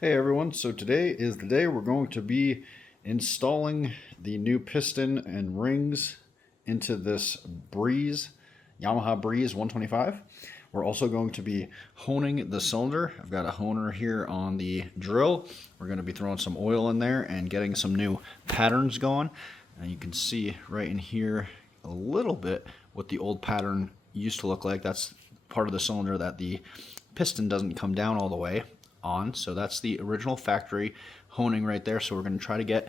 Hey everyone, so today is the day we're going to be installing the new piston and rings into this Breeze, Yamaha Breeze 125. We're also going to be honing the cylinder. I've got a honer here on the drill. We're going to be throwing some oil in there and getting some new patterns going. And you can see right in here a little bit what the old pattern used to look like. That's part of the cylinder that the piston doesn't come down all the way on. So that's the original factory honing right there. So we're going to try to get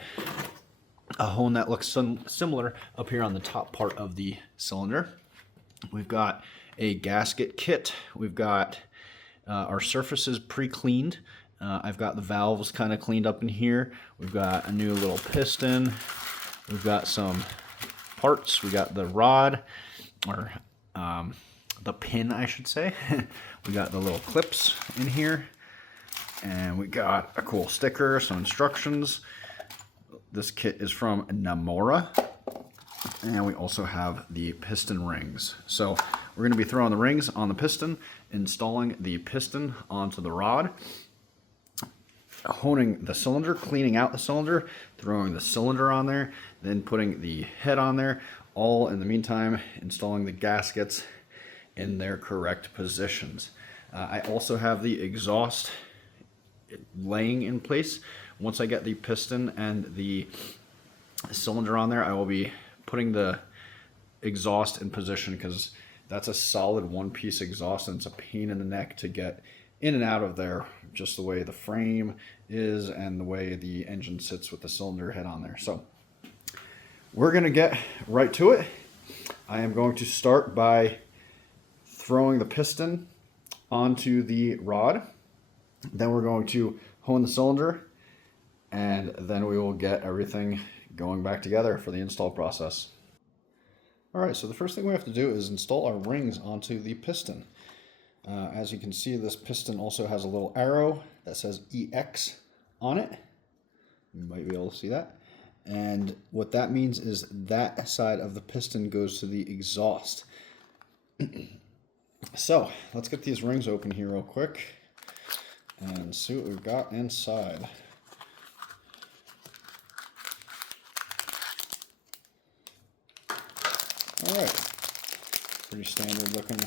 a hone that looks similar up here on the top part of the cylinder. We've got a gasket kit. We've got our surfaces pre-cleaned. I've got the valves kind of cleaned up in here. We've got a new little piston. We've got some parts. We got the rod, or the pin, I should say. We got the little clips in here. And we got a cool sticker, some instructions. This kit is from Namora. And we also have the piston rings. So we're going to be throwing the rings on the piston, installing the piston onto the rod, honing the cylinder, cleaning out the cylinder, throwing the cylinder on there, then putting the head on there, all in the meantime installing the gaskets in their correct positions. I also have the exhaust laying in place. Once I get the piston and the cylinder on there, I will be putting the exhaust in position, because that's a solid one-piece exhaust and it's a pain in the neck to get in and out of there, just the way the frame is and the way the engine sits with the cylinder head on there. So we're going to get right to it. I am going to start by throwing the piston onto the rod. Then we're going to hone the cylinder, and then we will get everything going back together for the install process. Alright, so the first thing we have to do is install our rings onto the piston. As you can see, this piston also has a little arrow that says EX on it. You might be able to see that. And what that means is that side of the piston goes to the exhaust. So let's get these rings open here real quick and see what we've got inside. Alright, pretty standard looking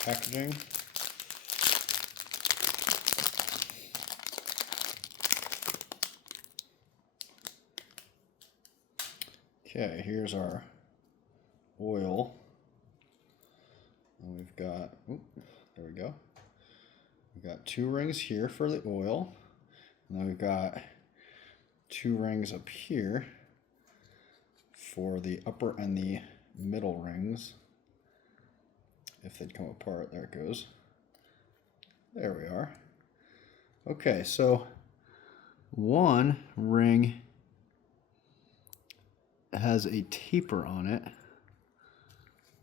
packaging. Okay, here's our oil. And we've got, there we go. We've got two rings here for the oil. And then we've got two rings up here for the upper and the middle rings. If they'd come apart, there it goes. There we are. Okay, so one ring has a taper on it,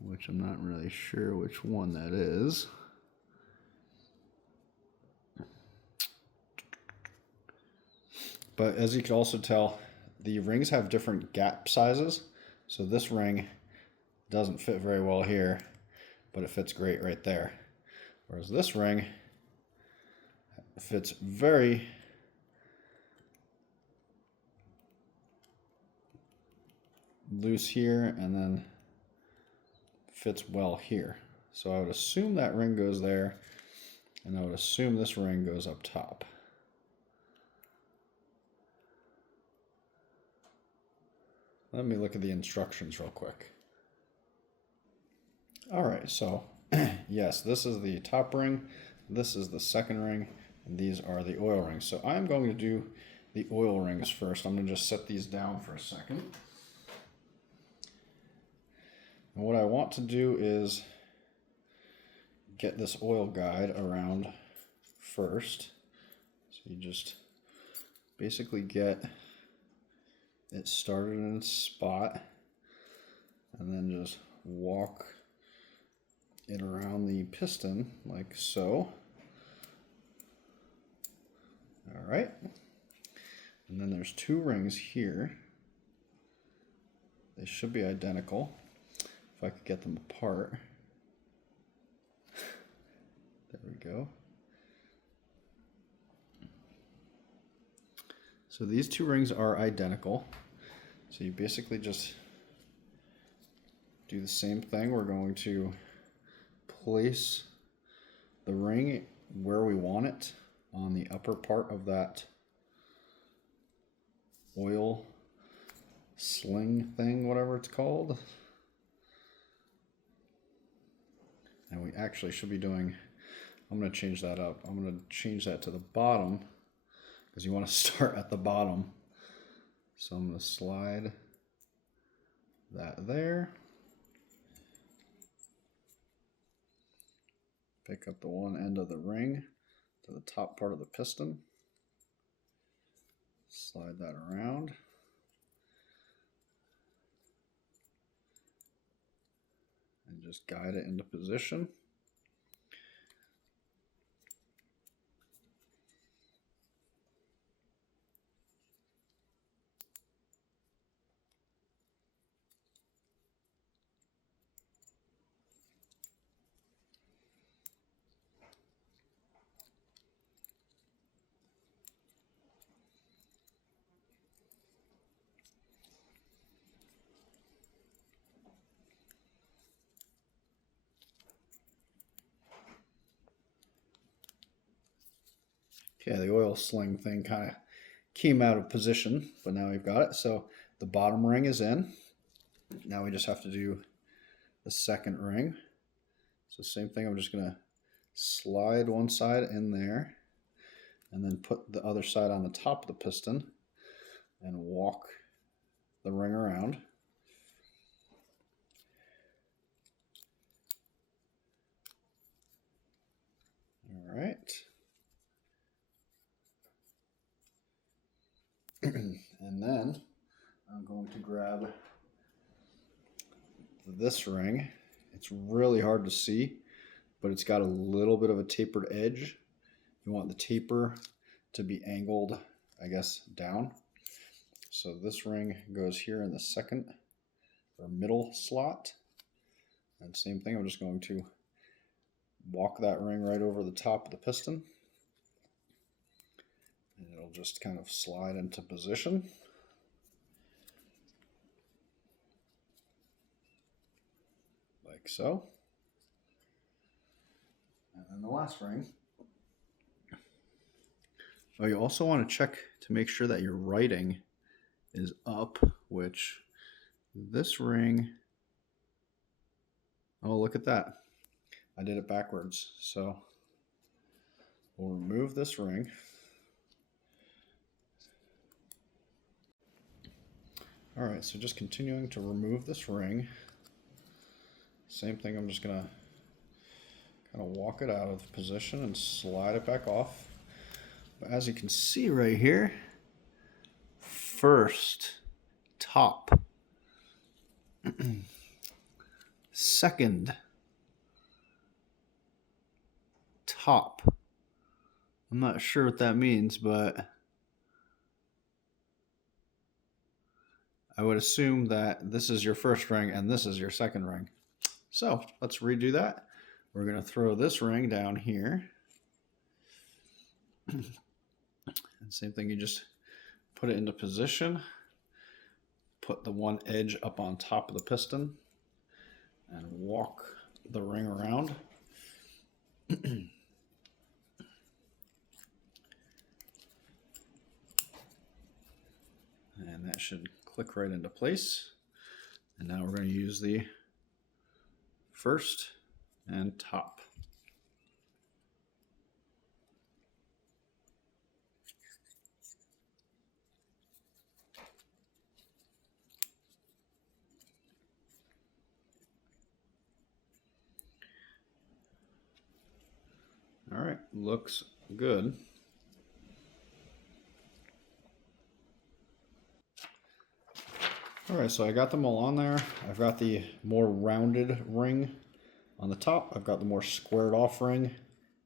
which I'm not really sure which one that is. But as you can also tell, the rings have different gap sizes. So this ring doesn't fit very well here, but it fits great right there. Whereas this ring fits very loose here and then fits well here. So I would assume that ring goes there, and I would assume this ring goes up top. Let me look at the instructions real quick. Alright, so yes, this is the top ring, this is the second ring, and these are the oil rings. So I'm going to do the oil rings first. I'm going to just set these down for a second. And what I want to do is get this oil guide around first. So you just basically get it started in its spot and then just walk it around the piston like so. All right. And then there's two rings here. They should be identical if I could get them apart. There we go. So these two rings are identical. So you basically just do the same thing. We're going to place the ring where we want it on the upper part of that oil sling thing, whatever it's called. And we actually should be doing, I'm going to change that up. I'm going to change that to the bottom because you want to start at the bottom. So I'm going to slide that there. Pick up the one end of the ring to the top part of the piston. Slide that around. And just guide it into position. Okay, the oil sling thing kind of came out of position, but now we've got it. So the bottom ring is in. Now we just have to do the second ring. So same thing, I'm just going to slide one side in there and then put the other side on the top of the piston and walk the ring around. All right. And then I'm going to grab this ring. It's really hard to see, but it's got a little bit of a tapered edge. You want the taper to be angled, I guess, down. So this ring goes here in the second or middle slot. And same thing, I'm just going to walk that ring right over the top of the piston. And it'll just kind of slide into position. Like so. And then the last ring. Oh, you also want to check to make sure that your writing is up, which this ring, oh, look at that. I did it backwards. So we'll remove this ring. All right, so just continuing to remove this ring. Same thing, I'm just gonna kind of walk it out of position and slide it back off. But as you can see right here, first, top, second, top. I'm not sure what that means, but I would assume that this is your first ring and this is your second ring. So let's redo that. We're going to throw this ring down here. And same thing, you just put it into position, put the one edge up on top of the piston, and walk the ring around. And that should click right into place. And now we're going to use the first and top. All right, looks good. All right, so I got them all on there. I've got the more rounded ring on the top. I've got the more squared off ring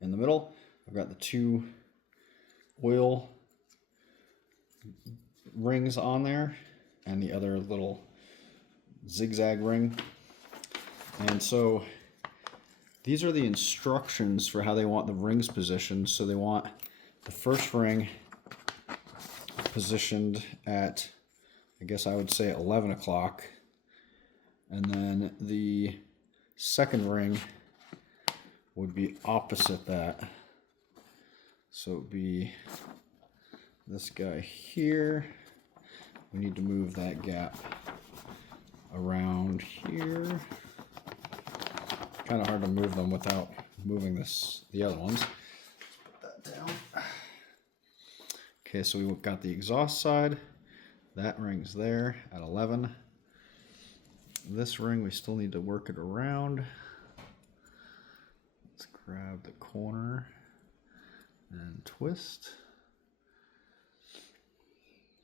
in the middle. I've got the two oil rings on there and the other little zigzag ring. And so these are the instructions for how they want the rings positioned. So they want the first ring positioned at, I guess I would say 11 o'clock. And then the second ring would be opposite that. So it would be this guy here. We need to move that gap around here. Kind of hard to move them without moving the other ones. Put that down. Okay, so we've got the exhaust side. That ring's there at 11. This ring, we still need to work it around. Let's grab the corner and twist.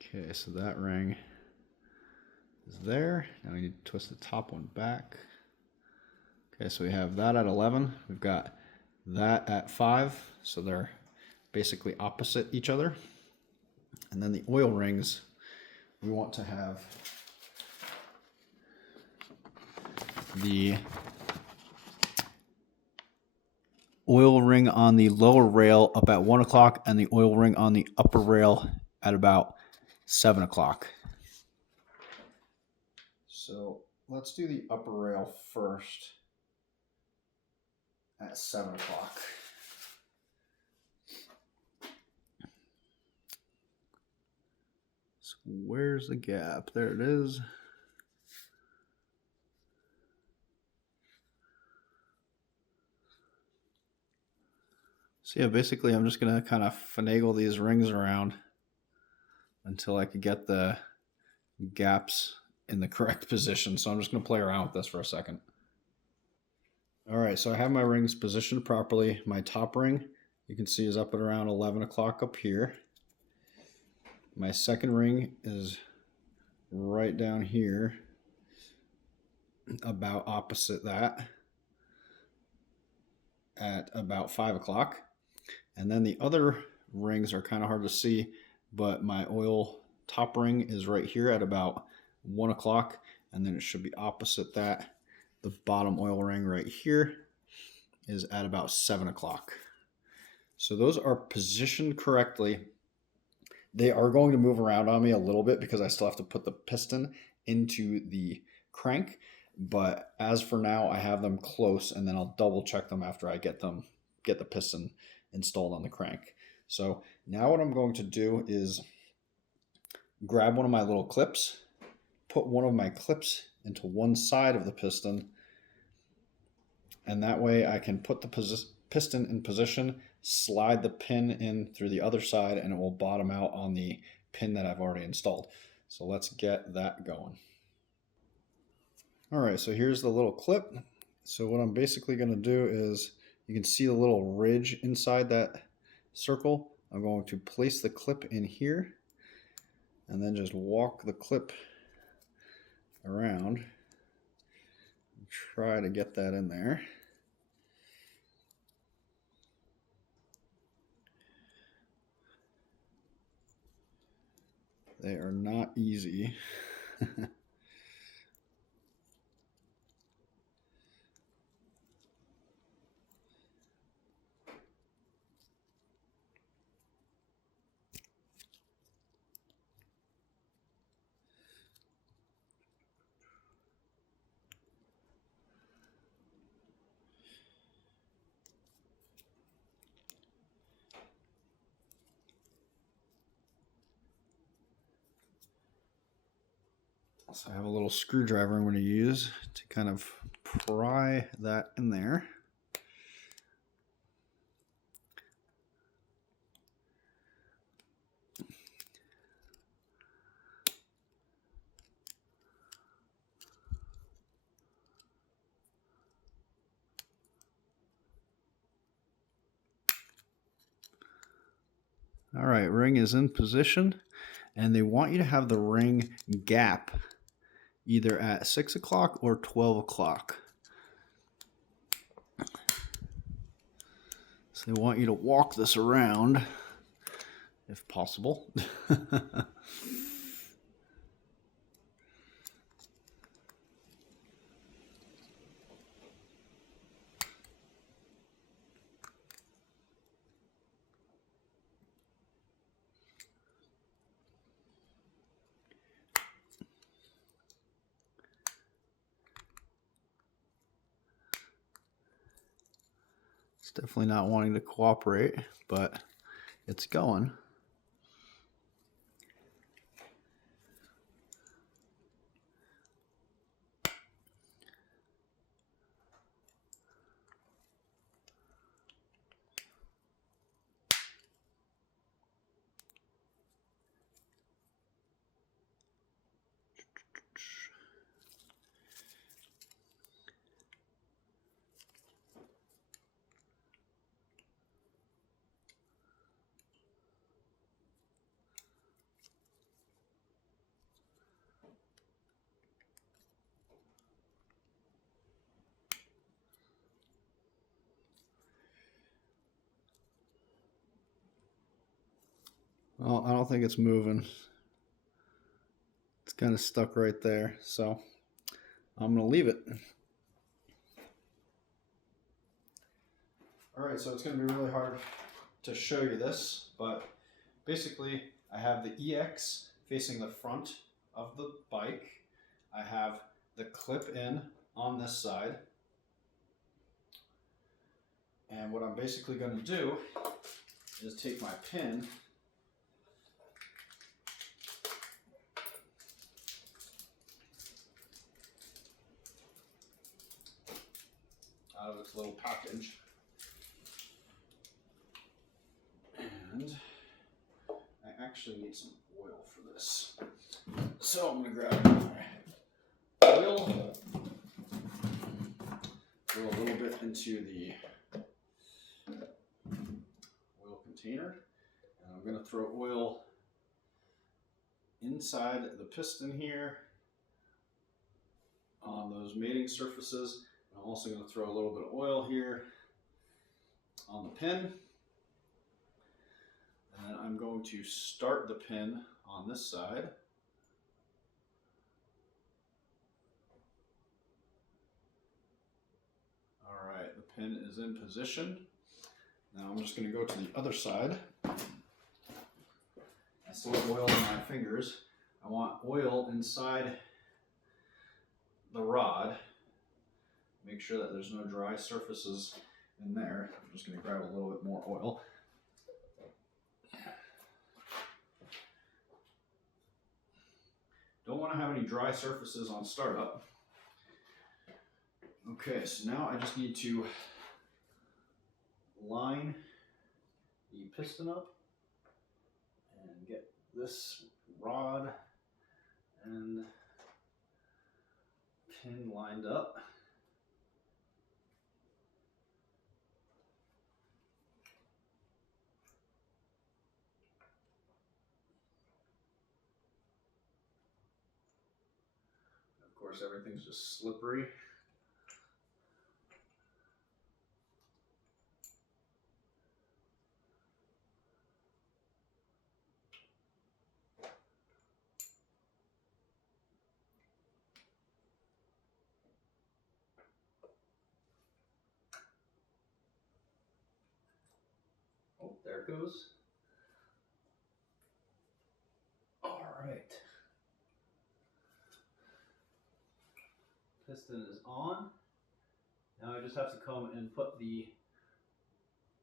Okay, so that ring is there. Now we need to twist the top one back. Okay, so we have that at 11. We've got that at 5. So they're basically opposite each other. And then the oil rings, we want to have the oil ring on the lower rail up at 1 o'clock and the oil ring on the upper rail at about 7 o'clock. So let's do the upper rail first at 7 o'clock. So where's the gap? There it is. So yeah, basically I'm just going to kind of finagle these rings around until I could get the gaps in the correct position. So I'm just going to play around with this for a second. All right, so I have my rings positioned properly. My top ring, you can see, is up at around 11 o'clock up here. My second ring is right down here, about opposite that, at about 5 o'clock. And then the other rings are kind of hard to see, but my oil top ring is right here at about 1 o'clock, and then it should be opposite that. The bottom oil ring right here is at about 7 o'clock. So those are positioned correctly. They are going to move around on me a little bit because I still have to put the piston into the crank. But as for now, I have them close, and then I'll double check them after I get the piston installed on the crank. So now what I'm going to do is grab one of my little clips, put one of my clips into one side of the piston, and that way I can put the piston in position, slide the pin in through the other side, and it will bottom out on the pin that I've already installed. So let's get that going. All right, so here's the little clip. So what I'm basically going to do is, you can see the little ridge inside that circle. I'm going to place the clip in here and then just walk the clip around and try to get that in there. They are not easy. So I have a little screwdriver I'm going to use to kind of pry that in there. All right, ring is in position, and they want you to have the ring gap either at 6 o'clock or 12 o'clock. So they want you to walk this around if possible. It's definitely not wanting to cooperate, but it's going. Well, I don't think it's moving. It's kind of stuck right there, so I'm going to leave it. All right, so it's going to be really hard to show you this, but basically I have the EX facing the front of the bike. I have the clip in on this side. And what I'm basically going to do is take my pin out of its little package, and I actually need some oil for this. So I'm going to grab my oil, throw a little bit into the oil container, and I'm going to throw oil inside the piston here on those mating surfaces. I'm also going to throw a little bit of oil here on the pin. And then I'm going to start the pin on this side. All right, the pin is in position. Now I'm just going to go to the other side. I still have oil on my fingers. I want oil inside the rod. Make sure that there's no dry surfaces in there. I'm just going to grab a little bit more oil. Don't want to have any dry surfaces on startup. Okay, so now I just need to line the piston up and get this rod and pin lined up. Of course, everything's just slippery. Oh, there it goes. All right. Piston is on. Now I just have to come and put the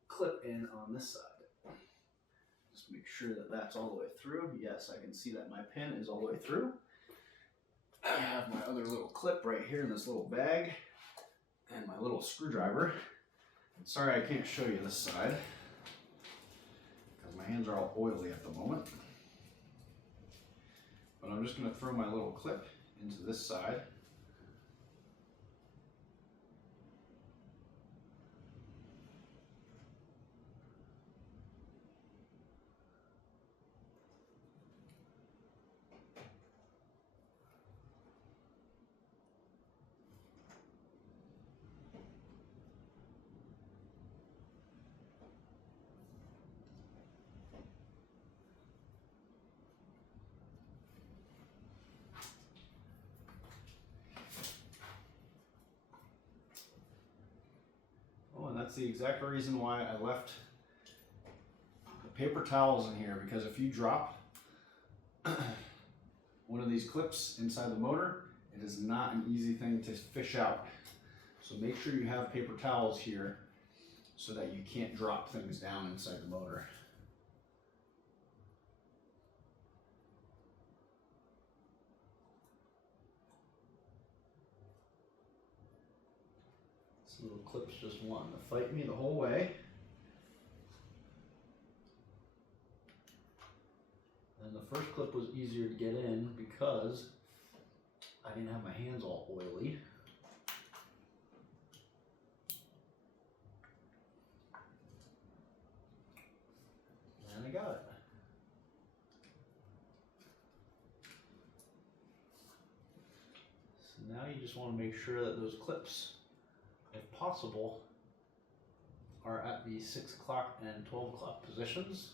clip in on this side. Just make sure that that's all the way through. Yes, I can see that my pin is all the way through. I have my other little clip right here in this little bag and my little screwdriver. Sorry I can't show you this side because my hands are all oily at the moment. But I'm just going to throw my little clip into this side. And that's the exact reason why I left the paper towels in here, because if you drop one of these clips inside the motor, it is not an easy thing to fish out. So make sure you have paper towels here so that you can't drop things down inside the motor. This little clip's just wanting to fight me the whole way. And the first clip was easier to get in because I didn't have my hands all oily. And I got it. So now you just want to make sure that those clips, if possible, are at the 6 o'clock and 12 o'clock positions.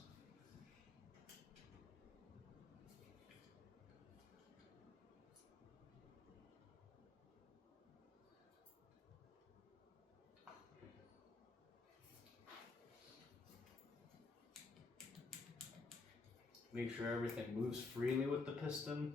Make sure everything moves freely with the piston.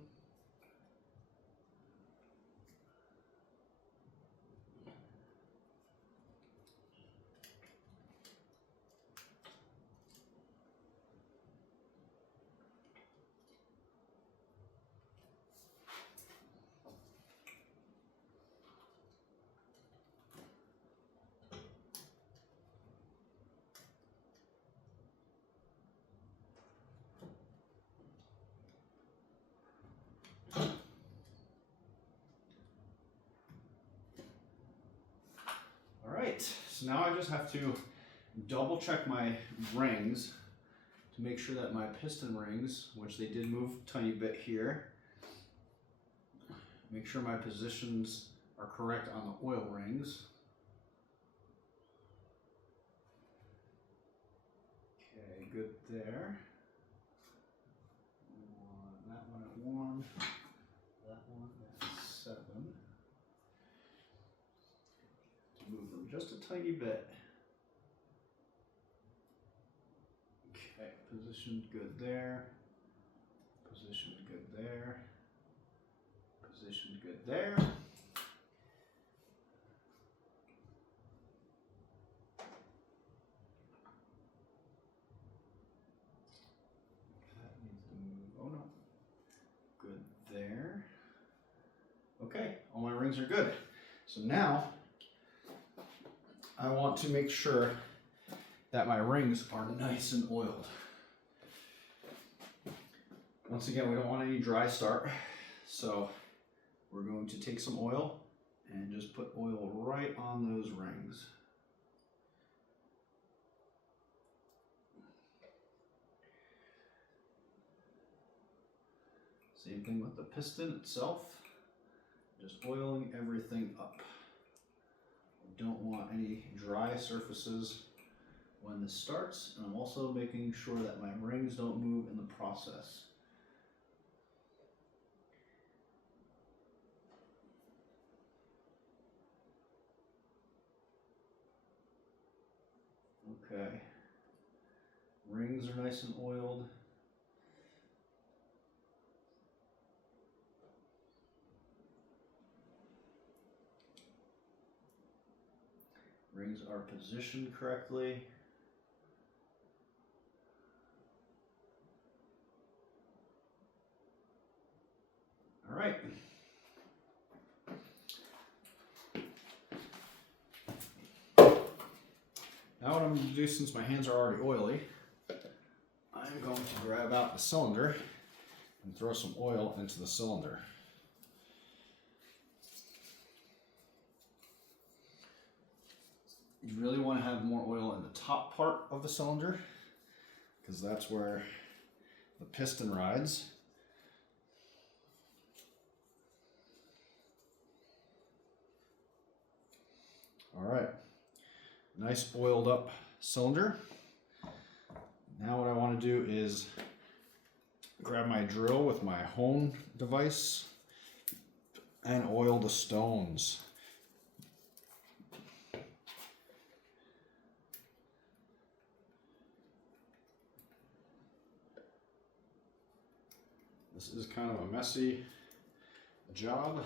Alright, so now I just have to double check my rings to make sure that my piston rings, which they did move a tiny bit here, make sure my positions are correct on the oil rings. Okay, good there. That one at 1, that one at 7. Move them just a tiny bit. Okay, positioned good there. Positioned good there. Positioned good there. That needs to move. Oh no. Good there. Okay, all my rings are good. So now I want to make sure that my rings are nice and oiled. Once again, we don't want any dry start, so we're going to take some oil and just put oil right on those rings. Same thing with the piston itself, just oiling everything up. Don't want any dry surfaces when this starts, and I'm also making sure that my rings don't move in the process. Okay, rings are nice and oiled. Rings are positioned correctly. All right. Now what I'm going to do, since my hands are already oily, I'm going to grab out the cylinder and throw some oil into the cylinder. You really want to have more oil in the top part of the cylinder because that's where the piston rides. All right, nice oiled up cylinder. Now what I want to do is grab my drill with my hone device and oil the stones. This is kind of a messy job,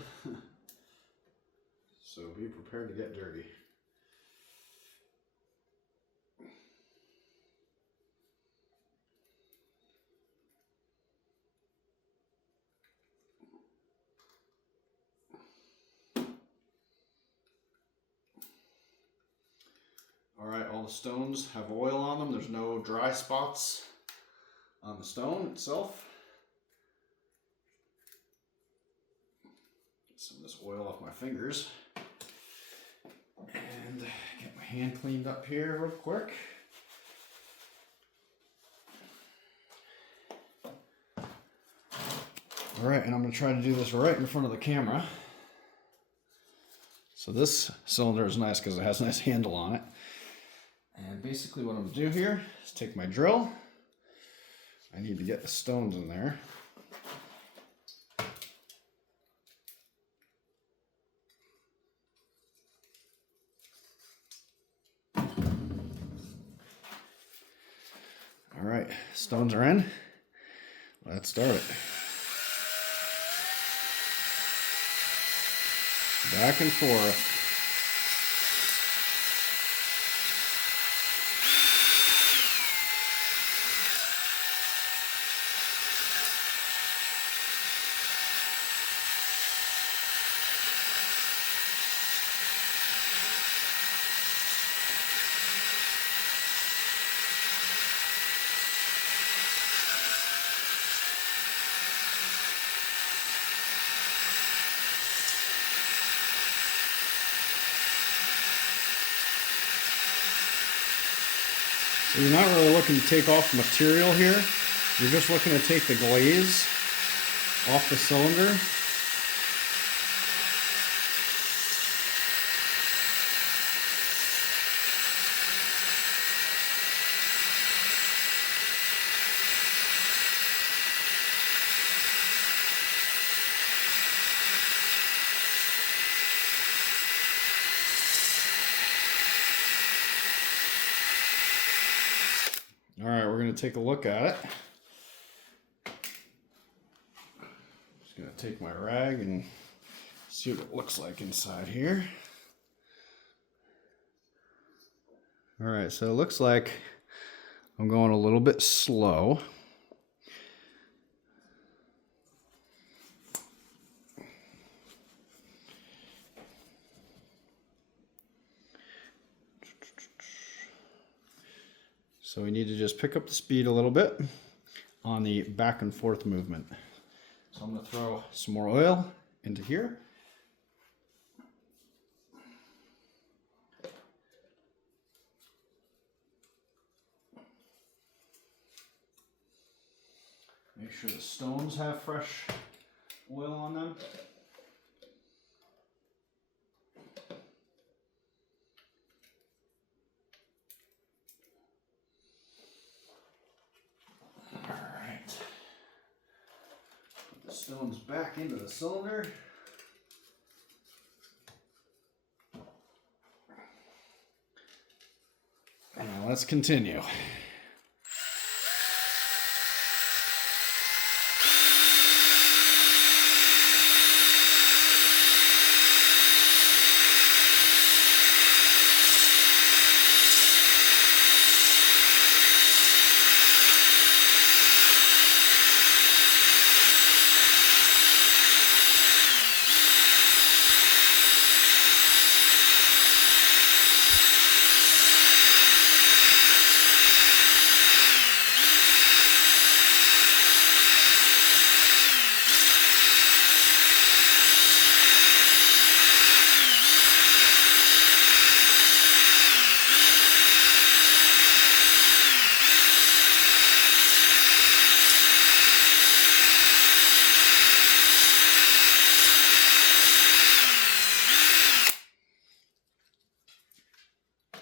so be prepared to get dirty. All right, all the stones have oil on them. There's no dry spots on the stone itself. Get some of this oil off my fingers. And get my hand cleaned up here real quick. All right, and I'm gonna try to do this right in front of the camera. So this cylinder is nice because it has a nice handle on it. And basically what I'm gonna do here is take my drill. I need to get the stones in there. All right, stones are in. Let's start it. Back and forth. So you're not really looking to take off material here. You're just looking to take the glaze off the cylinder. All right, we're going to take a look at it. Just going to take my rag and see what it looks like inside here. All right, so it looks like I'm going a little bit slow. So we need to just pick up the speed a little bit on the back and forth movement. So I'm going to throw some more oil into here. Make sure the stones have fresh oil on them. Stones back into the cylinder. Now let's continue.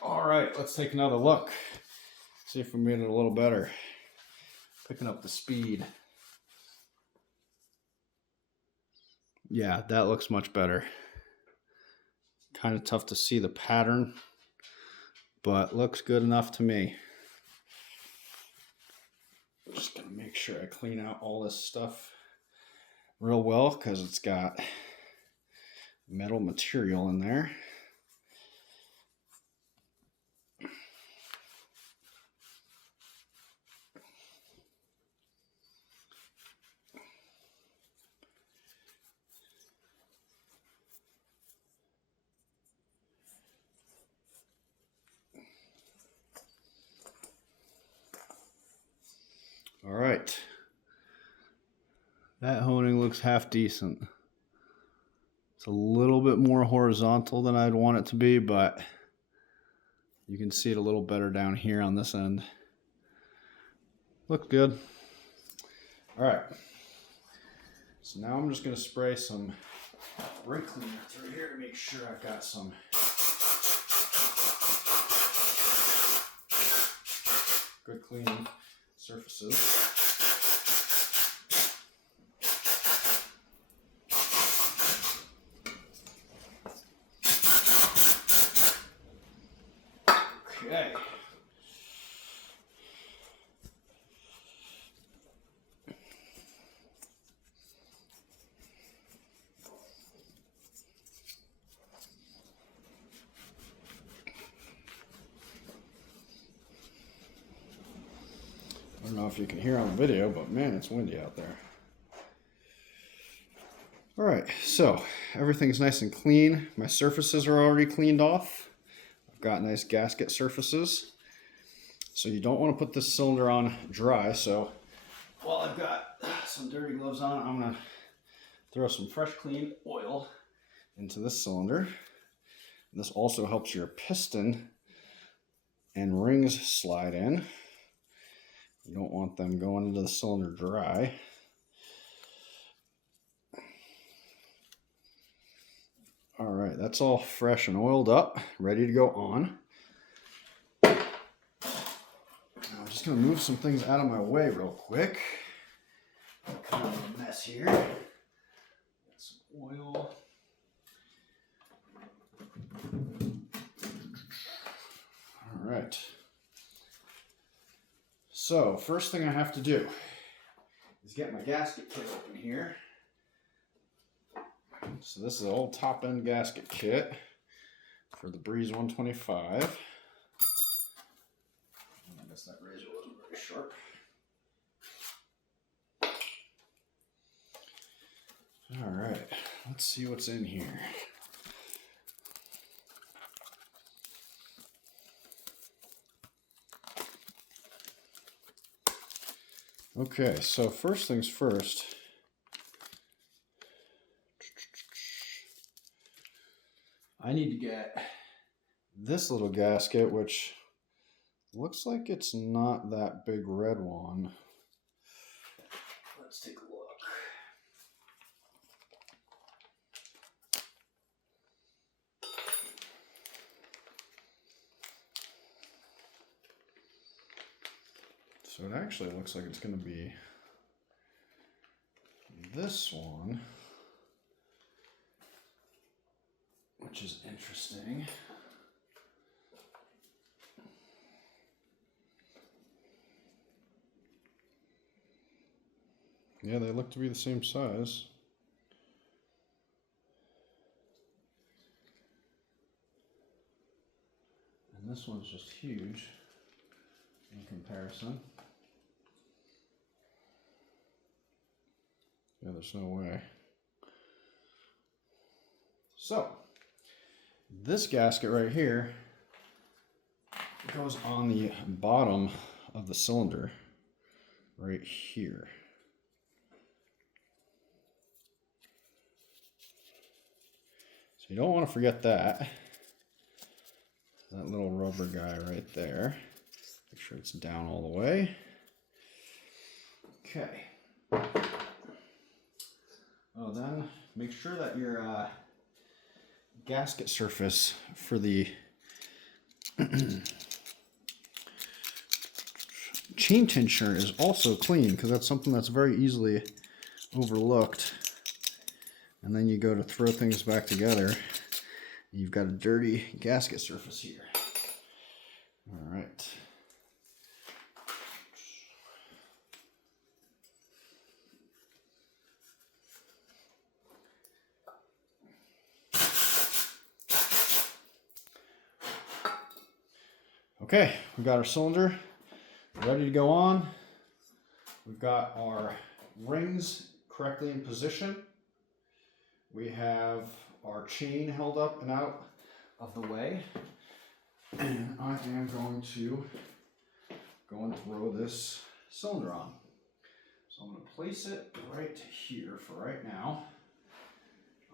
All right, let's take another look. See if we made it a little better. Picking up the speed. Yeah, that looks much better. Kind of tough to see the pattern, but looks good enough to me. Just gonna make sure I clean out all this stuff real well because it's got metal material in there. All right. That honing looks half decent. It's a little bit more horizontal than I'd want it to be, but you can see it a little better down here on this end. Looks good. All right. So now I'm just going to spray some brake cleaner through here to make sure I've got some good clean surfaces. Okay. I don't know if you can hear on the video, but man, it's windy out there. All right, so everything's nice and clean. My surfaces are already cleaned off. I've got nice gasket surfaces. So you don't want to put this cylinder on dry. So while I've got some dirty gloves on, I'm gonna throw some fresh clean oil into this cylinder. This also helps your piston and rings slide in. You don't want them going into the cylinder dry. All right, that's all fresh and oiled up, ready to go on. Now I'm just gonna move some things out of my way real quick. Kind of a mess here. Got some oil. All right. So first thing I have to do is get my gasket kit open here. So this is the old top end gasket kit for the Breeze 125. I guess that razor wasn't very sharp. All right, let's see what's in here. Okay, so first things first. I need to get this little gasket, which looks like it's not that big red one. Let's take a look. So it actually looks like it's going to be this one, which is interesting. Yeah, they look to be the same size. And this one's just huge in comparison. Yeah, there's no way. So, this gasket right here goes on the bottom of the cylinder, right here. So you don't want to forget that. That little rubber guy right there. Make sure it's down all the way. Okay. Oh, then make sure that your gasket surface for the chain tensioner is also clean, because that's something that's very easily overlooked. And then you go to throw things back together, and you've got a dirty gasket surface here. All right. Okay, we've got our cylinder ready to go on. We've got our rings correctly in position. We have our chain held up and out of the way. And I am going to go and throw this cylinder on. place it right here for right now.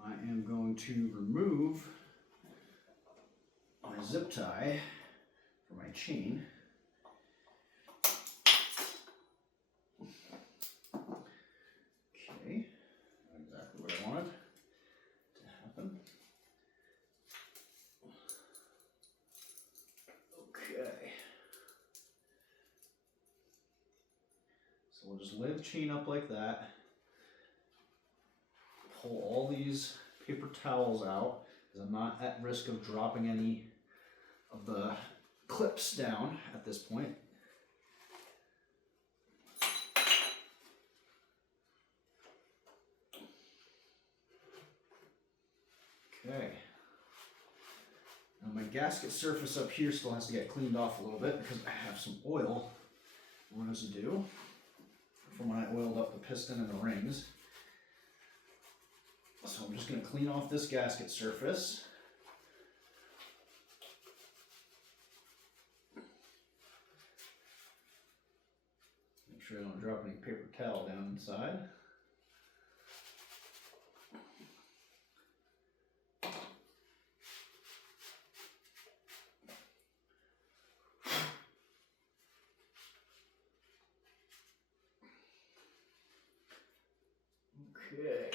I am going to remove my zip tie for my chain. Okay, exactly what I wanted to happen. Okay. So we'll just lay the chain up like that. Pull all these paper towels out, because I'm not at risk of dropping any of the clips down at this point. Okay. Now my gasket surface up here still has to get cleaned off a little bit because I have some oil residue from when I oiled up the piston and the rings. So I'm just going to clean off this gasket surface. Make sure I don't drop any paper towel down inside. Okay.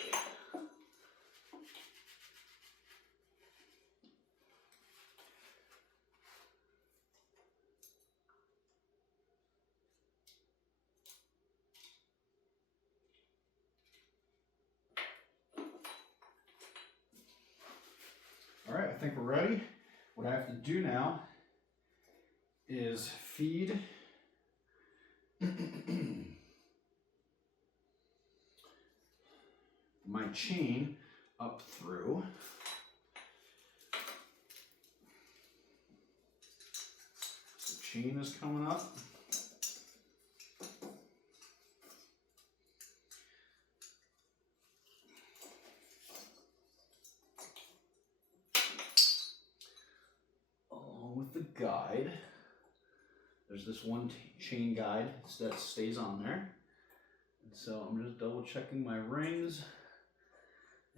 All right, I think we're ready. What I have to do now is feed my chain up through. The chain is coming up. Along with the guide. There's this one chain guide that stays on there. And so I'm just double checking my rings.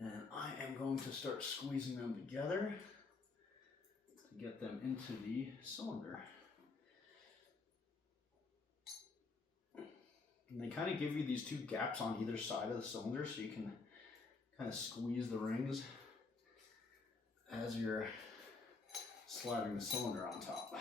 And I am going to start squeezing them together to get them into the cylinder. And they kind of give you these two gaps on either side of the cylinder so you can kind of squeeze the rings as you're sliding the cylinder on top.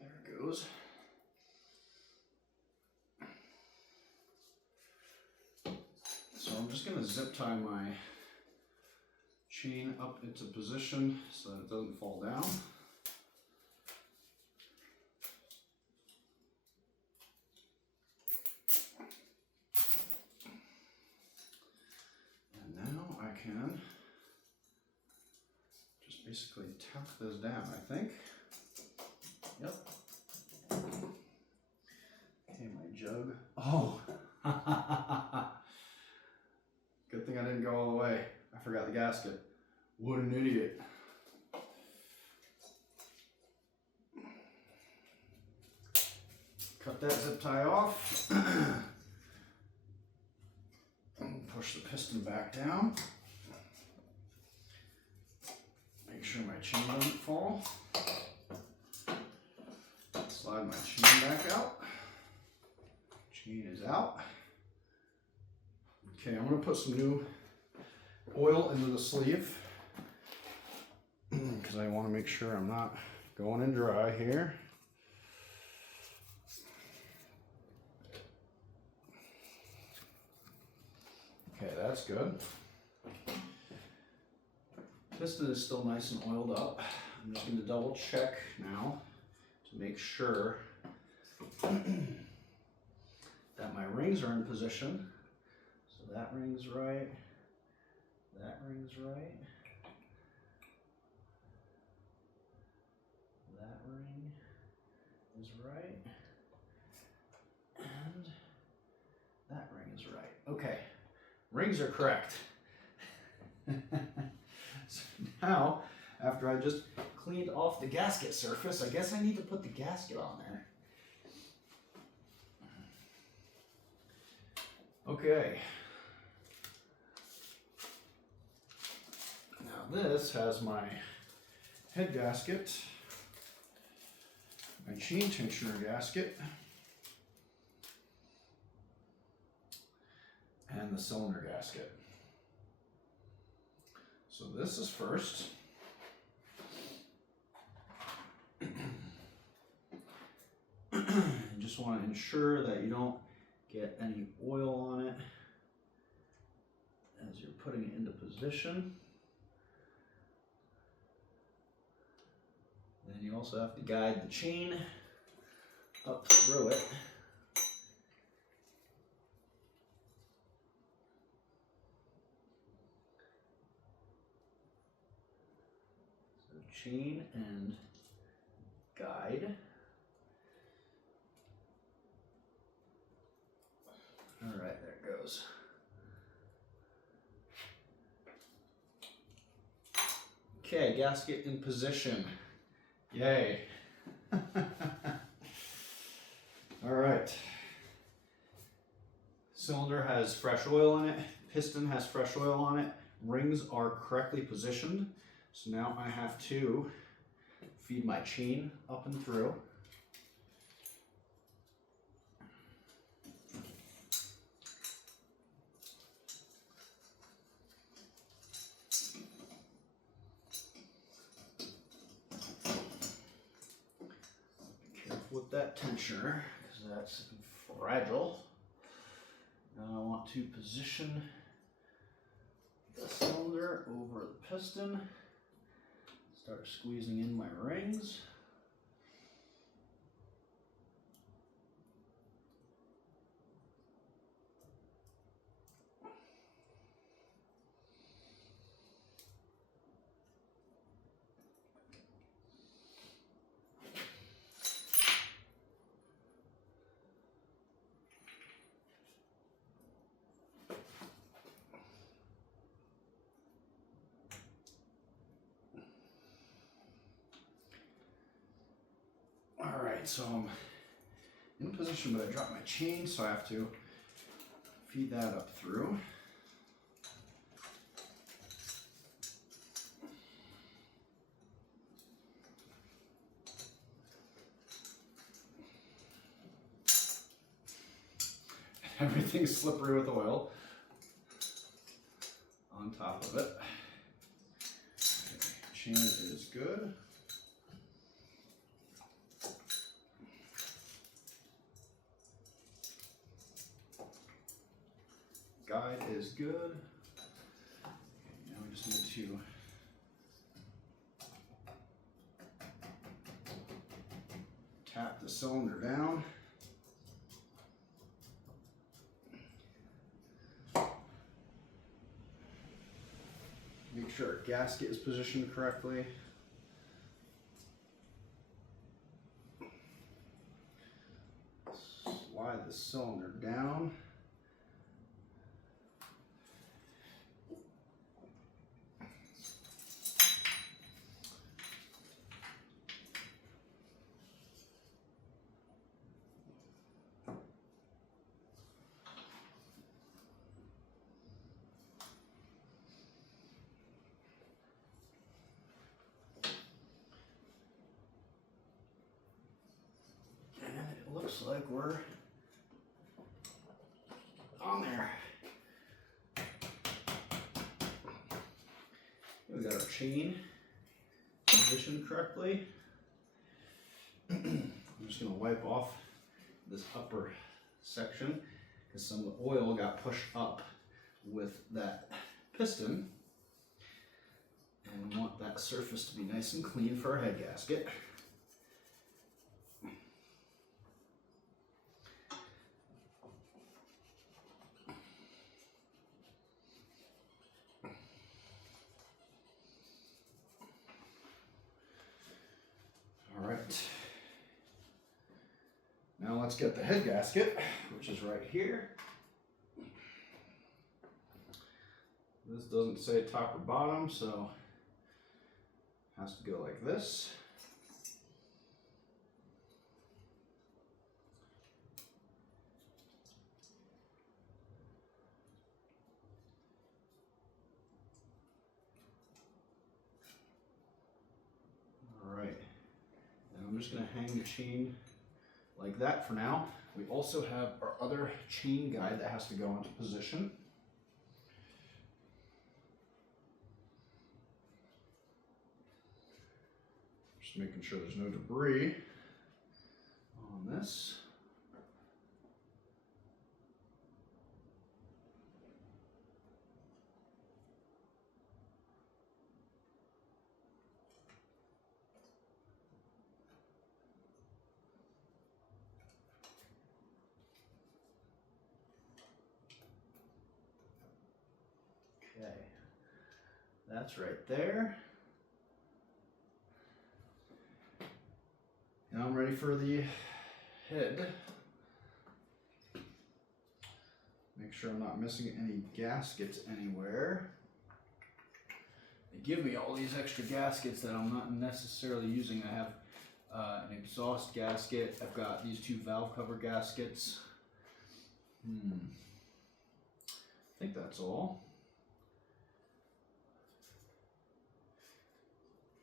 There it goes. So I'm just going to zip tie my chain up into position so that it doesn't fall down. And now I can just basically tack this down, I think. Yep. Okay, my jug. Oh! Good thing I didn't go all the way. I forgot the gasket. What an idiot. Cut that zip tie off. And push the piston back down. Make sure my chain doesn't fall. Slide my chain back out. Chain is out. Okay, I'm going to put some new oil into the sleeve because I want to make sure I'm not going in dry here. Okay, that's good. Piston is still nice and oiled up. I'm just going to double check now to make sure that my rings are in position. So that ring's right, that ring's right, that ring is right. And that ring is right. Okay, rings are correct. So now, after I just cleaned off the gasket surface, I guess I need to put the gasket on there. Okay. Now this has my head gasket, my chain tensioner gasket, and the cylinder gasket. So this is first. You just want to ensure that you don't get any oil on it as you're putting it into position. Then you also have to guide the chain up through it. So chain and guide. All right, there it goes. Okay, gasket in position. Yay. All right. Cylinder has fresh oil in it. Piston has fresh oil on it. Rings are correctly positioned. So now I have to feed my chain up and through. With that tensioner, because that's fragile. Now I want to position the cylinder over the piston. Start squeezing in my rings. Alright, so I'm in position, but I dropped my chain, so I have to feed that up through. Everything's slippery with oil on top of it. Okay, chain is good. Guide is good. Okay, now we just need to tap the cylinder down. Make sure our gasket is positioned correctly. Slide the cylinder down. Looks like we're on there. We got our chain positioned correctly. I'm just going to wipe off this upper section because some of the oil got pushed up with that piston. And we want that surface to be nice and clean for our head gasket. All right. Now let's get the head gasket, which is right here. This doesn't say top or bottom, so it has to go like this. All right, and I'm just gonna hang the chain like that for now. We also have our other chain guide that has to go into position. Just making sure there's no debris on this. Okay, that's right there. Now I'm ready for the head. Make sure I'm not missing any gaskets anywhere. They give me all these extra gaskets that I'm not necessarily using. I have an exhaust gasket. I've got these two valve cover gaskets. I think that's all.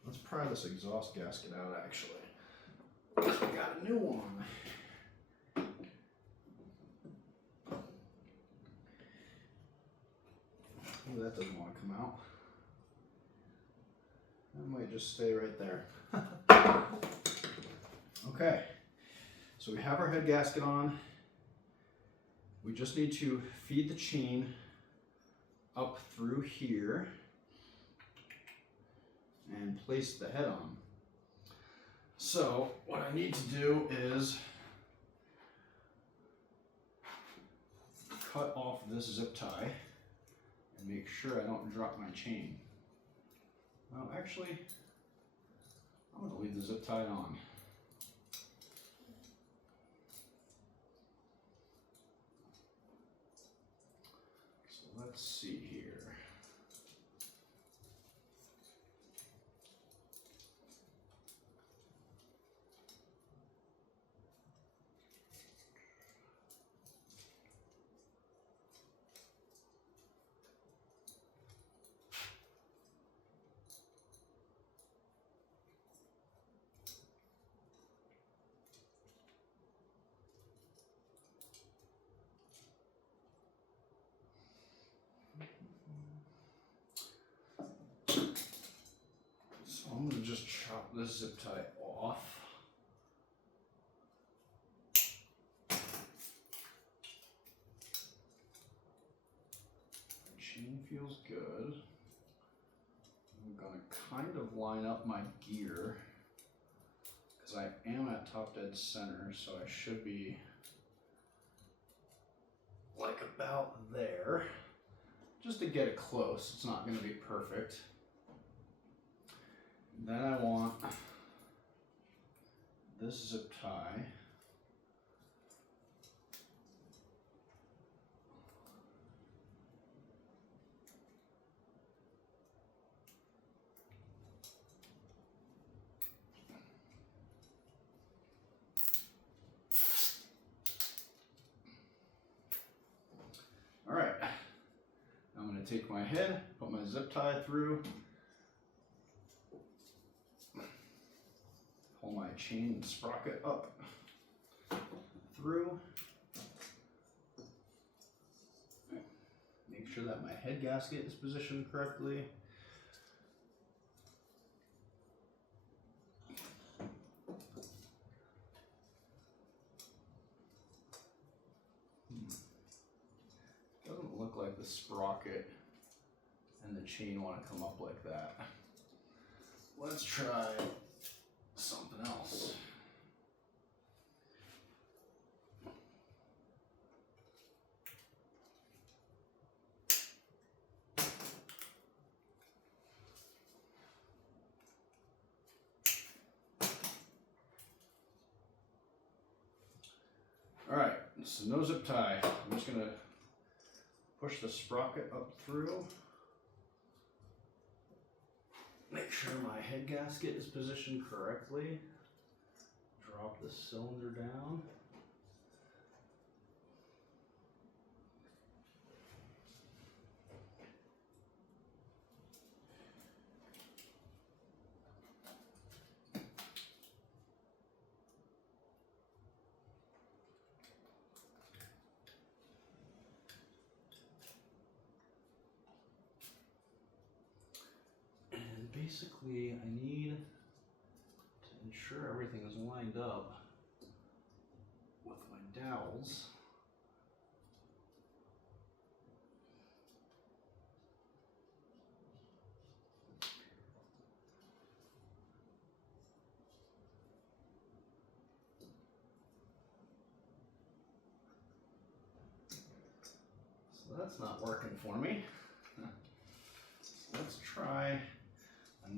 Let's pry this exhaust gasket out actually. I got a new one. Oh, that doesn't want to come out. That might just stay right there. Okay, so we have our head gasket on. We just need to feed the chain up through here and place the head on. So what I need to do is cut off this zip tie and make sure I don't drop my chain. Well, actually, I'm going to leave the zip tie on. So let's see here. So I'm going to just chop this zip tie off. The chain feels good. I'm going to kind of line up my gear because I am at top dead center, so I should be like about there. Just to get it close. It's not going to be perfect. Then I want this zip tie all right. I'm going to take my head, put my zip tie through, pull my chain and sprocket up through, make sure that my head gasket is positioned correctly. Doesn't look like the sprocket and the chain want to come up like that. Let's try something else. All right, so no zip tie. I'm just gonna push the sprocket up through. Make sure my head gasket is positioned correctly. Drop the cylinder down. And basically I need to ensure everything is lined up with my dowels. So that's not working for me. So let's try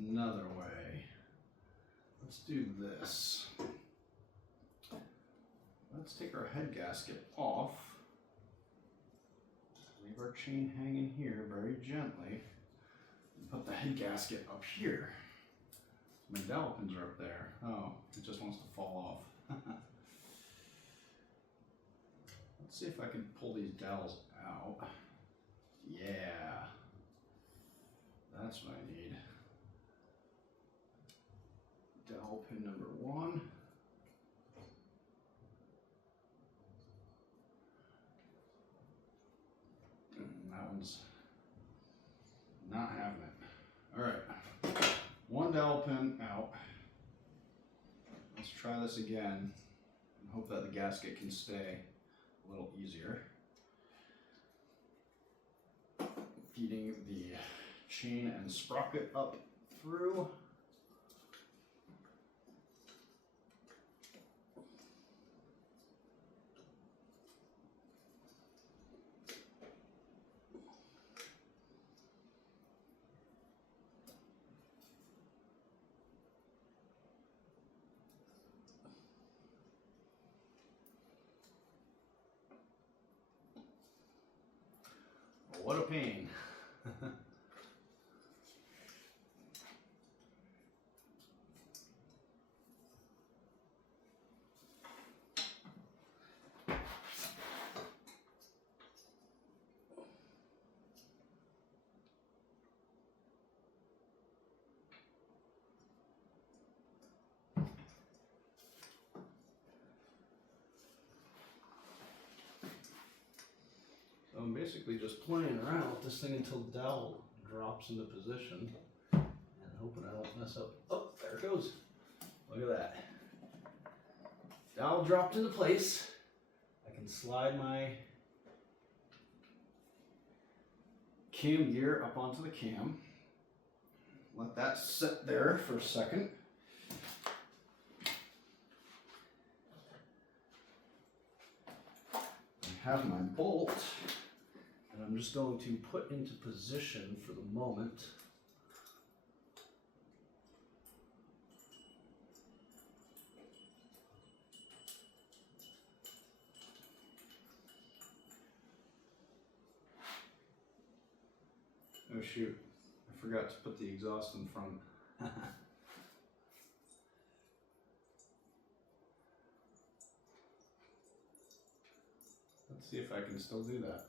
another way. Let's do this. Let's take our head gasket off. Leave our chain hanging here very gently. And put the head gasket up here. My dowel pins are up there. Oh, it just wants to fall off. Let's see if I can pull these dowels out. Yeah. That's what I need. Dowel pin number 1. And that one's not having it. All right, 1 dowel pin out. Let's try this again and hope that the gasket can stay a little easier. Feeding the chain and sprocket up through. What a pain. So I'm basically just playing around with this thing until the dowel drops into position and hoping I don't mess up. Oh, there it goes. Look at that. Dowel dropped into place. I can slide my cam gear up onto the cam. Let that sit there for a second. I have my bolt. And I'm just going to put into position for the moment. Oh shoot, I forgot to put the exhaust in front. Let's see if I can still do that.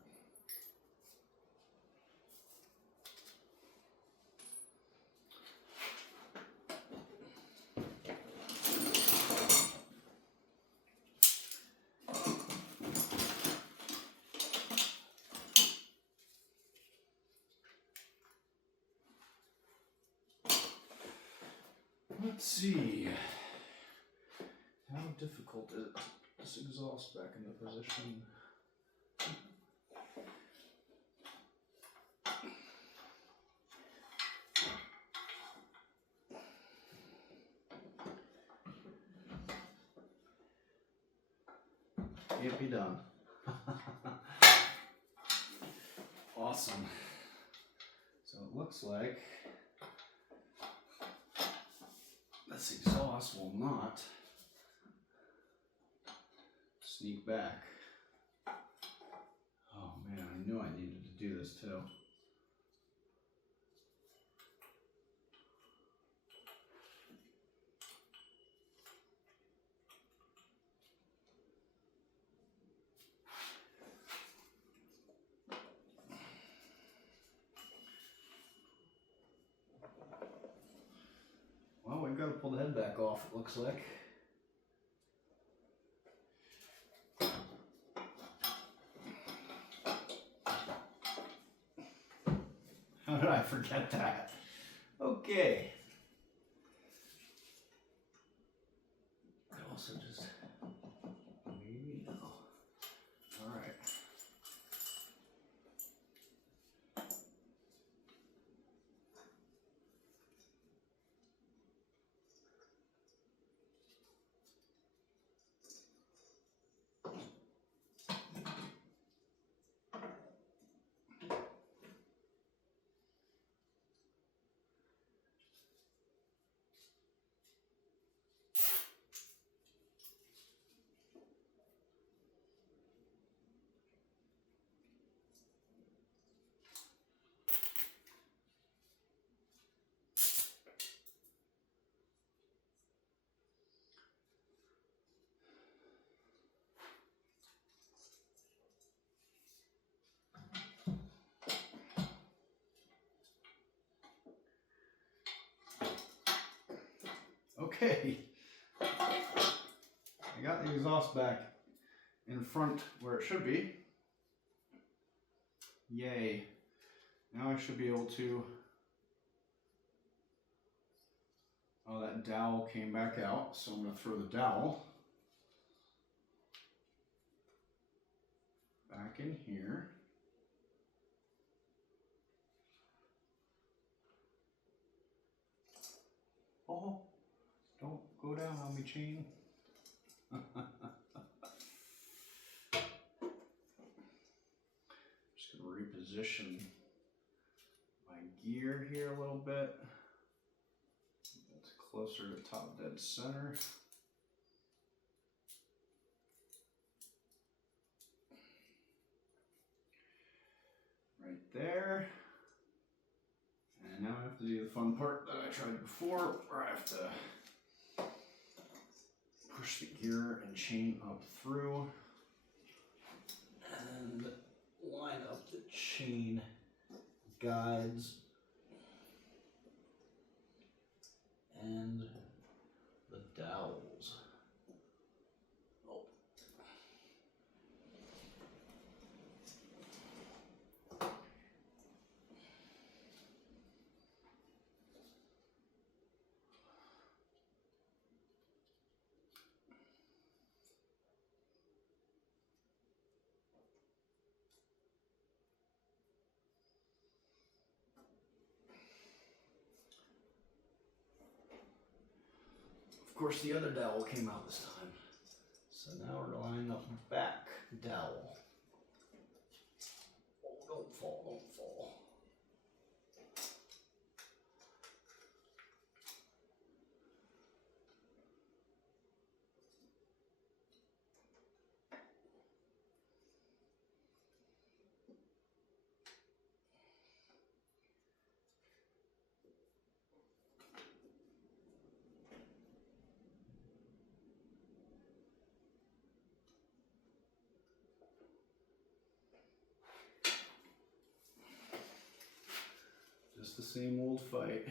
Let's see. How difficult is it to put this exhaust back into position? Can't be done. Awesome. So it looks like this exhaust will not sneak back. Oh man, I knew I needed to do this too. Well, we've got to pull the head back off, it looks like. How did I forget that? Okay. I also just maybe no. All right. Okay, I got the exhaust back in front where it should be. Yay. Now I should be able to, oh, that dowel came back out, so I'm going to throw the dowel back in here. Oh, don't go down on me, chain. Just going to reposition my gear here a little bit. It's closer to top dead center. Right there. And now I have to do the fun part that I tried before, where I have to push the gear and chain up through and line up the chain guides and the dowels. Oh. Of course, the other dowel came out this time. So now we're lining up the back dowel. Oh, don't fall, don't fall. Just the same old fight.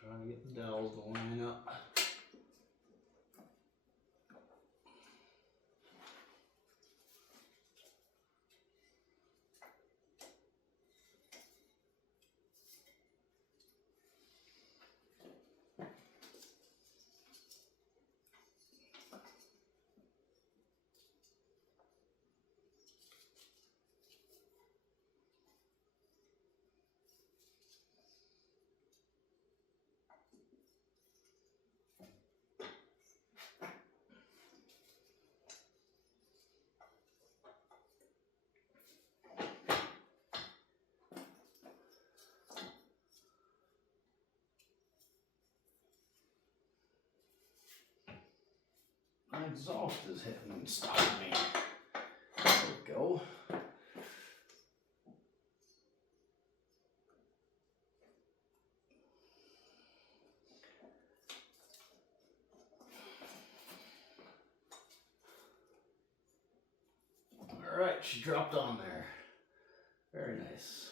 Trying to get the dowels to line up. my exhaust is hitting and stopping me. There we go. All right, she dropped on there. Very nice.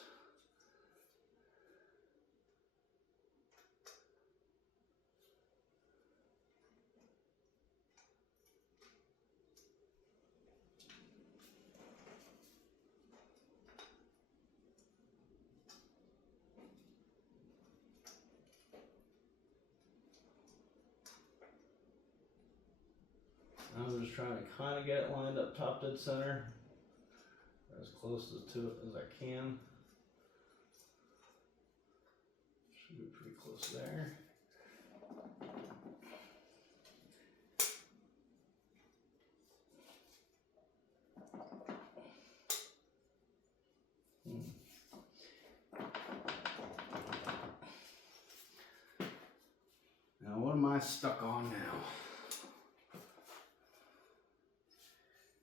I'm just trying to kind of get it lined up top dead center, as close to it as I can. Should be pretty close there. Now what am I stuck on now?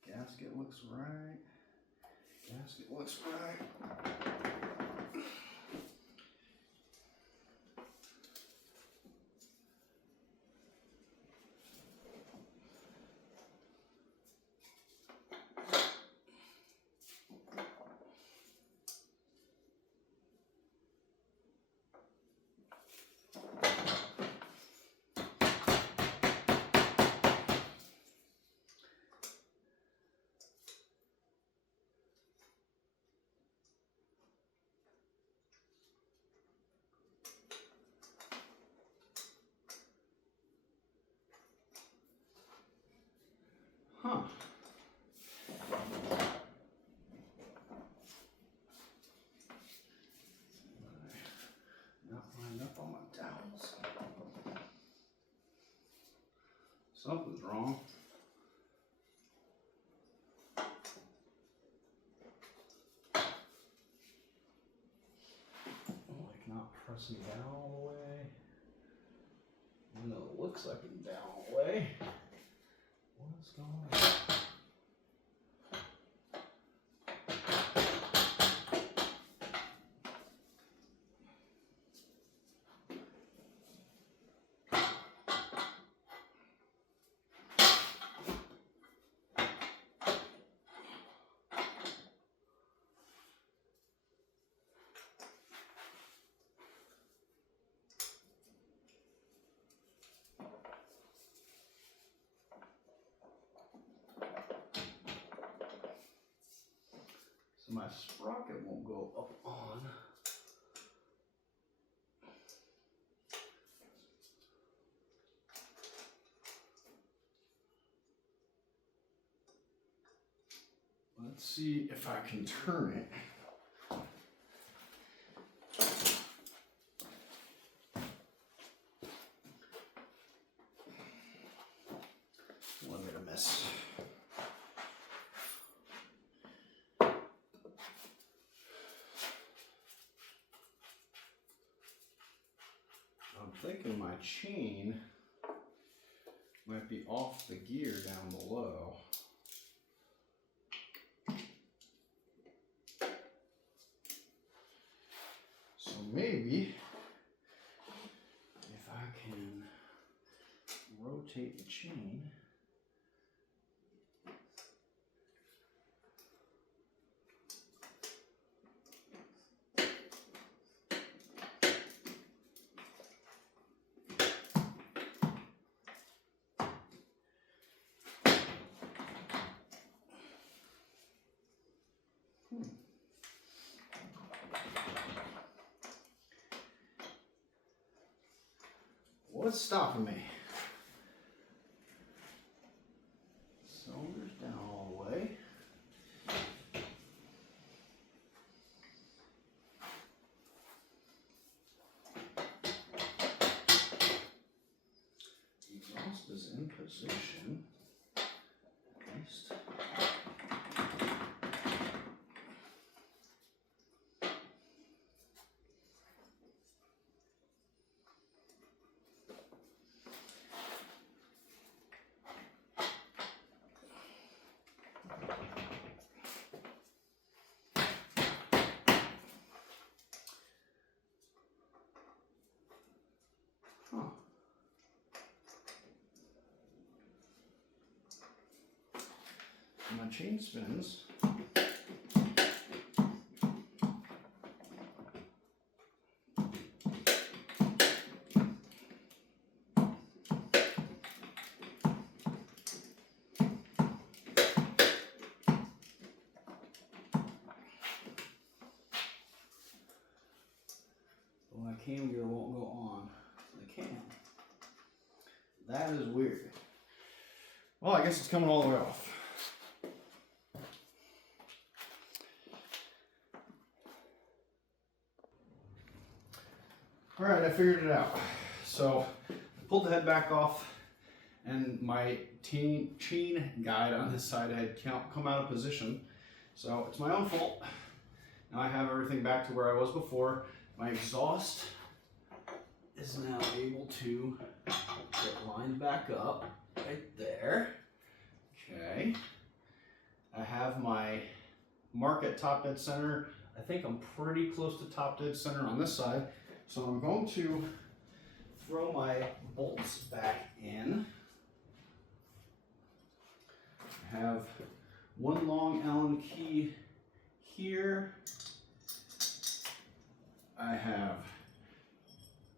Gasket looks right. Gasket looks right. Huh. Not lined up on my dowels. Something's wrong. Like not pressing down all the way. Even though it looks like it's down all the way. What's going on? So my sprocket won't go up on. Let's see if I can turn it. One minute miss. I'm thinking my chain might be off the gear down below. So maybe if I can rotate the chain. What's stopping me? Cylinder's down all the way. Exhaust is in position, at least. Huh. My chain spins. My cam gear won't go on the cam. That is weird. Well, I guess it's coming all the way off. All right, I figured it out. So I pulled the head back off, and my chain guide on this side had come out of position. So it's my own fault. Now I have everything back to where I was before. My exhaust is now able to get lined back up right there. Okay. I have my mark at top dead center. I think I'm pretty close to top dead center on this side. So I'm going to throw my bolts back in. I have one long Allen key here. I have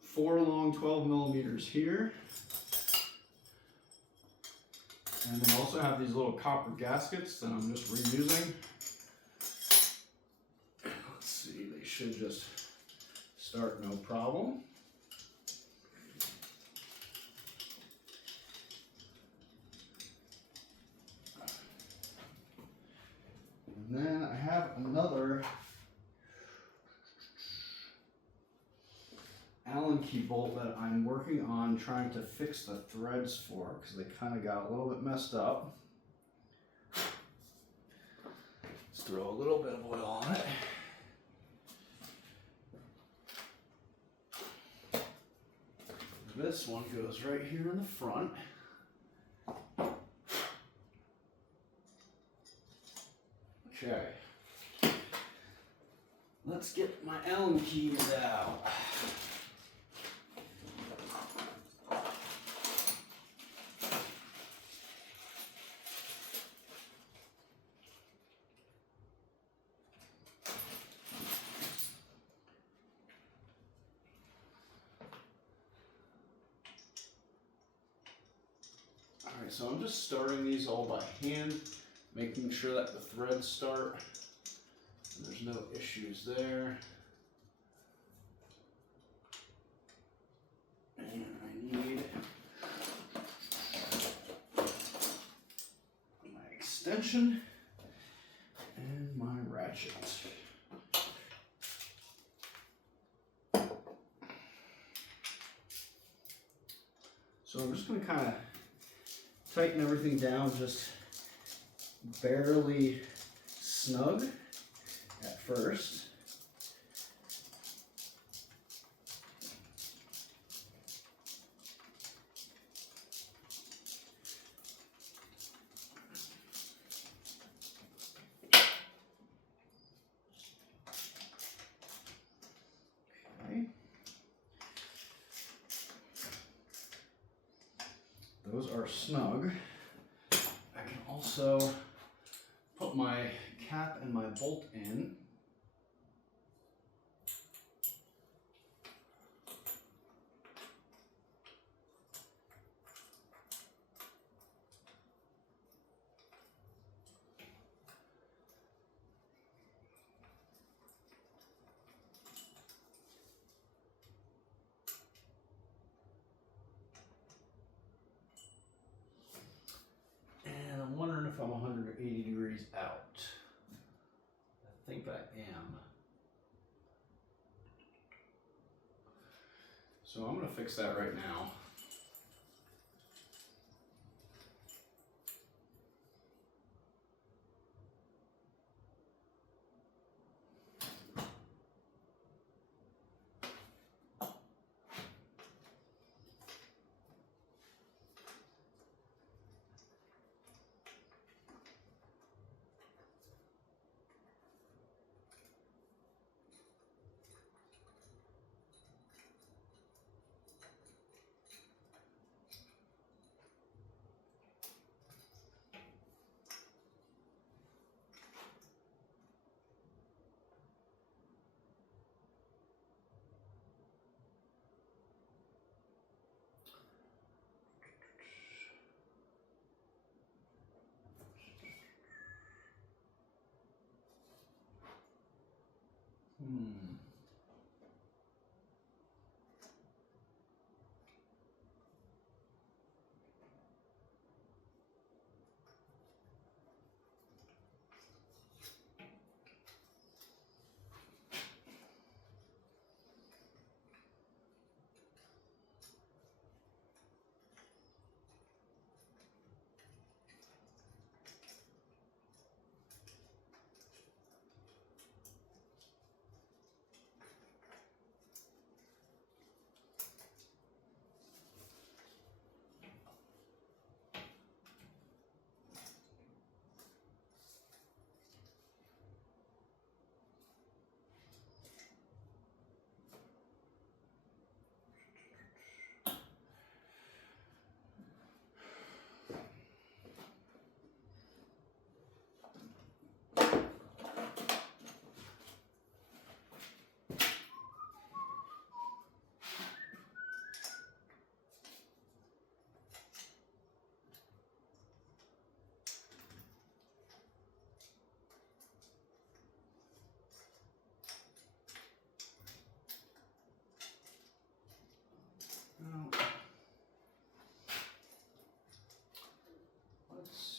4 long 12 millimeters here. And then also have these little copper gaskets that I'm just reusing. Let's see, they should just start no problem. And then I have another Allen key bolt that I'm working on trying to fix the threads for because they kind of got a little bit messed up. Let's throw a little bit of oil on it. This one goes right here in the front. Okay. Let's get my Allen keys out. Alright, so I'm just starting these all by hand, making sure that the threads start. There's no issues there. And I need my extension and my ratchet. So I'm just going to kind of tighten everything down just barely snug at first. Okay. Those are snug. I can also put my cap and my bolt in. And I'm wondering if I'm 180 degrees out. I think I am. So I'm going to fix that right now.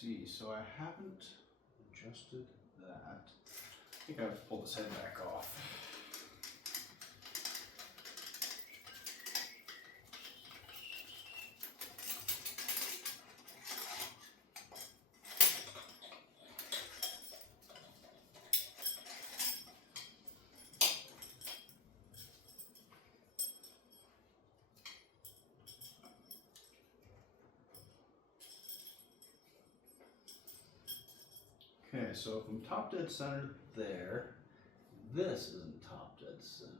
see. So I haven't adjusted that. I think I have to pull this head back off. Okay, so if I'm top dead center there, this isn't top dead center.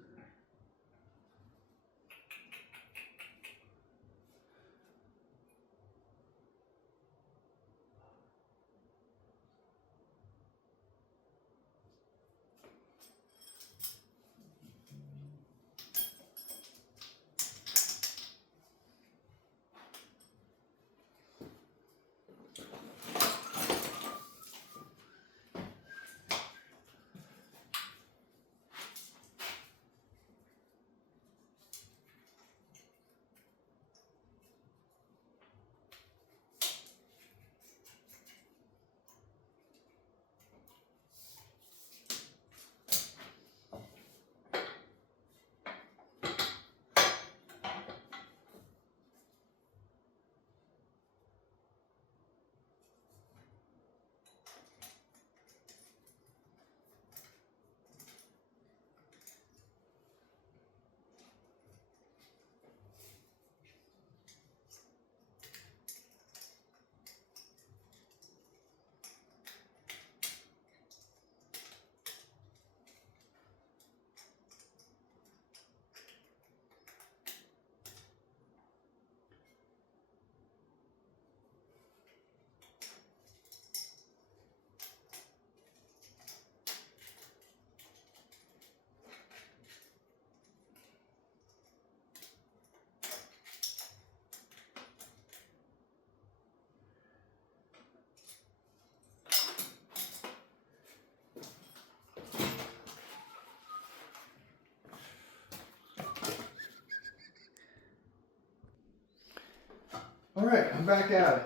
All right, I'm back at it.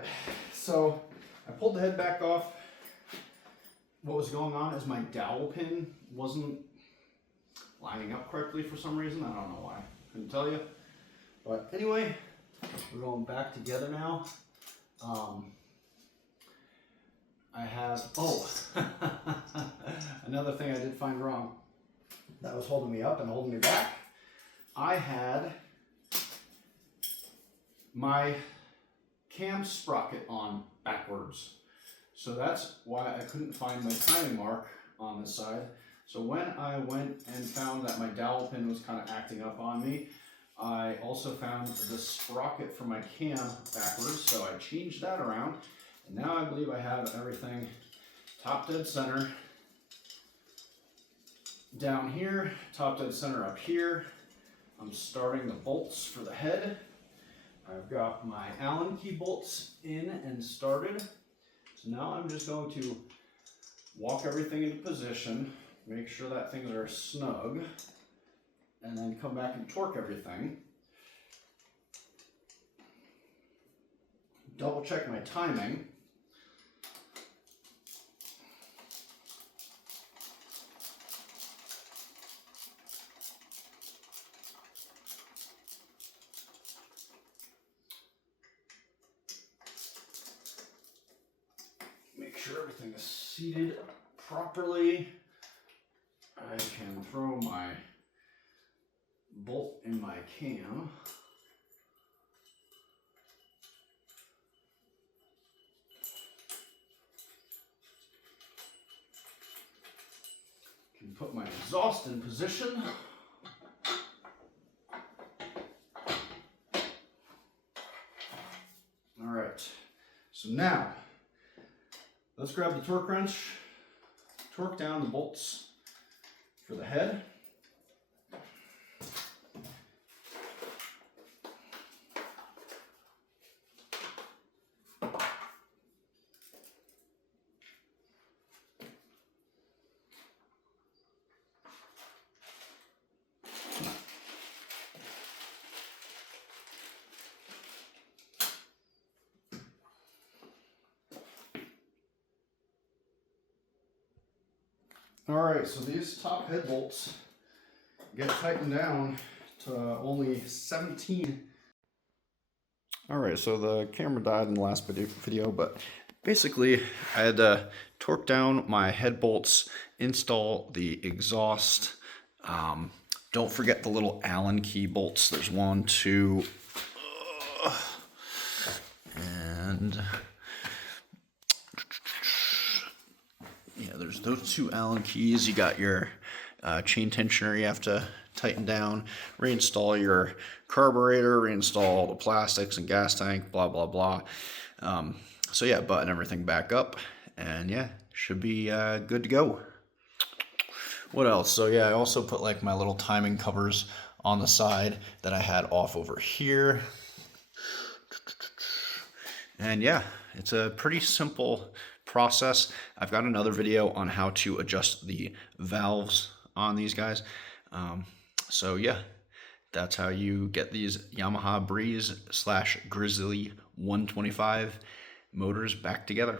So I pulled the head back off. What was going on is my dowel pin wasn't lining up correctly for some reason. I don't know why. Couldn't tell you. But anyway, we're going back together now. I have, another thing I did find wrong that was holding me up and holding me back. I had my cam sprocket on backwards. So that's why I couldn't find my timing mark on this side. So when I went and found that my dowel pin was kind of acting up on me, I also found the sprocket for my cam backwards. So I changed that around. And now I believe I have everything top dead center down here, top dead center up here. I'm starting the bolts for the head. I've got my Allen key bolts in and started. So now I'm just going to walk everything into position, make sure that things are snug, and then come back and torque everything. Double check my timing. Make sure everything is seated properly. I can throw my bolt in my cam. Can put my exhaust in position. All right, so now let's grab the torque wrench, torque down the bolts for the head. All right, so these top head bolts get tightened down to only 17. All right, so the camera died in the last video, but basically I had to torque down my head bolts, install the exhaust. Don't forget the little Allen key bolts. There's 1, 2, and yeah, there's those 2 Allen keys. You got your chain tensioner you have to tighten down, reinstall your carburetor, reinstall the plastics and gas tank, blah, blah, blah. So yeah, button everything back up, and yeah, should be good to go. What else? So yeah, I also put like my little timing covers on the side that I had off over here. And yeah, it's a pretty simple process. I've got another video on how to adjust the valves on these guys. So yeah, that's how you get these Yamaha Breeze / Grizzly 125 motors back together.